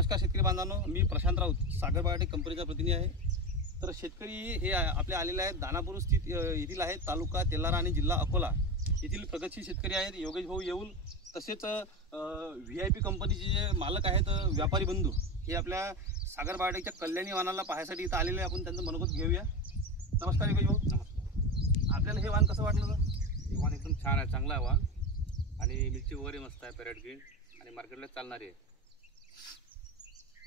नमस्कार शेतकरी बांधवांनो, मी प्रशांत राऊत सागर बायोटेक कंपनीचा प्रतिनिधी आहे। तर शेतकरी हे आपले आलेले आहेत दानापूर स्थित येथील आहेत, तालुका तेलारा आणि जिल्हा अकोला येथील प्रगतशील शेतकरी आहेत योगेश भाऊ येऊल। तसेच VIP कंपनीचे जे मालक आहेत व्यापारी बंधू हे आपल्या सागर बायोटेकच्या कल्याणी वाहनाला पाहण्यासाठी इथं आलेले आहे। आपण त्यांचं मनोगत घेऊया। नमस्कार योगेश भाऊ। नमस्कार। आपल्याला हे वाहन कसं वाटलं? हे वाहन एकदम छान आहे, चांगलं आहे वाहन आणि मिरची वगैरे मस्त आहे, पॅरेट ग्रीन आणि मार्केटला चालणारी आहे।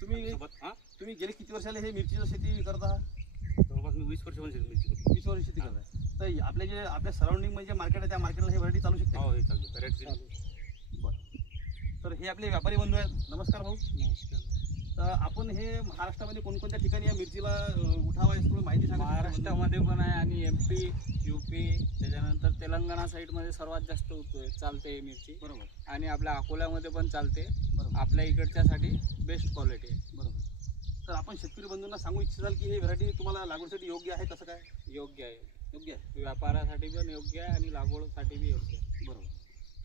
तुम्ही गेले किती वर्षाला हे मिरचीची शेती करता? जवळपास मी 20 वर्ष मिरची करतो। 20 वर्ष शेती करताय। तर आपल्या जे आपल्या सराउंडिंग म्हणजे मार्केट आहे त्या मार्केटला हे व्हरायटी चालू शकते? हो, हे चालते पॅरेट ग्रीन। बरं, तर हे आपले व्यापारी बंधू आहेत। नमस्कार भाऊ। नमस्कार। तर आपण हे महाराष्ट्रामध्ये कोणकोणत्या ठिकाणी या मिरचीला उठावा आहे थोडी माहिती सांगा। महाराष्ट्रामध्ये पण आहे आणि MP, UP त्याच्यानंतर तेलंगणा साईडमध्ये सर्वात जास्त चालते मिरची। बरोबर। आणि आपल्या अकोल्यामध्ये पण चालते। बरोबर। आपल्या इकडच्यासाठी बेस्ट क्वालिटी आहे। बरोबर। तर आपण शेतकरी बंधूंना सांगू इच्छिताल की हे व्हरायटी तुम्हाला लागवडीसाठी योग्य आहे कसं काय? योग्य आहे, योग्य आहे, व्यापारासाठी पण योग्य आहे आणि लागवडीसाठी बी योग्य आहे। बरोबर।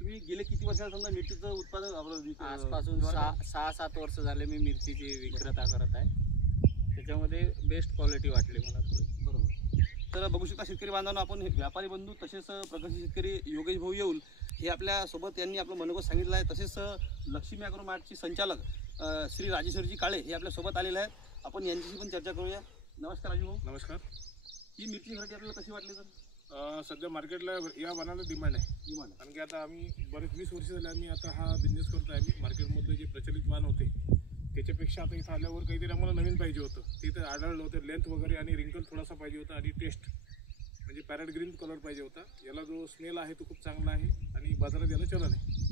तुम्ही गेले किती वर्षाला समजा मिरचीचं उत्पादन आजपासून 6-7 वर्ष झाले मी मिरचीची विक्रेता करत आहे। त्याच्यामध्ये बेस्ट क्वालिटी वाटली मला थोडी। बरोबर। तर बघू शकता शेतकरी बांधवांनो, आपण व्यापारी बंधू तसेच प्रगतशील शेतकरी योगेश भाऊ येऊल हे आपल्या सोबत यांनी आपलं मनोगत सांगितलं आहे। तसेच लक्ष्मी ॲग्रो मार्टचे संचालक श्री राजेश्वरजी काळे हे आपल्या सोबत आलेले आहेत। आपण यांच्याशी पण चर्चा करूया। नमस्कार राजू भाऊ। नमस्कार। ही मिरची व्हरायटी आपल्याला कशी वाटली? तर सध्या मार्केटला या वाहनाला डिमांड आहे। कारण की आता आम्ही बरेच 20 वर्ष झाले आम्ही आता हा बिझनेस करतो आहे। आम्ही मार्केटमधले जे प्रचलित वाहन होते त्याच्यापेक्षा आता इथं आल्यावर काहीतरी आम्हाला नवीन पाहिजे होतं, ते इथं आढळलं होतं। लेंथ वगैरे आणि रिंकल थोडासा पाहिजे होता आणि टेस्ट म्हणजे पॅरेट ग्रीन कलर पाहिजे होता। याला जो स्मेल आहे तो खूप चांगला आहे आणि बाजारात याला चलन आहे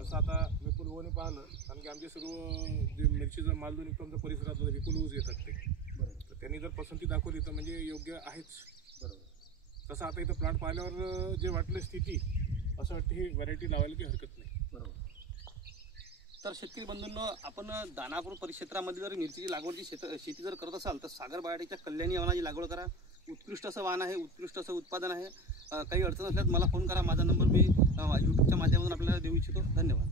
असं आता विपुल भाऊने पाहिलं। कारण की आमचे सर्व जे मिरचीचा माल जो निघतो आमच्या परिसरातला विपुल ऊस येतात ते। तर त्यांनी जर पसंती दाखवली तर म्हणजे योग्य आहेच। बरोबर। तसं आता इथं प्लॉट पाहिल्यावर जे वाटलं स्थिती असं वाटतं ही व्हरायटी लावायला काही हरकत नाही। बरोबर। तर शेतकरी बंधूंनो, आपण दानापूर परिक्षेत्रामध्ये जर मिरचीची लागवडीची शेती जर करत असाल तर सागर बायोटेकच्या कल्याणी वाहनाची लागवड करा। उत्कृष्ट असं वाहन आहे, उत्कृष्ट असं उत्पादन आहे। काही अडचण असल्यास मला फोन करा। माझा नंबर मी यूट्यूबच्या माध्यमातून आपल्याला देऊ इच्छितो। धन्यवाद।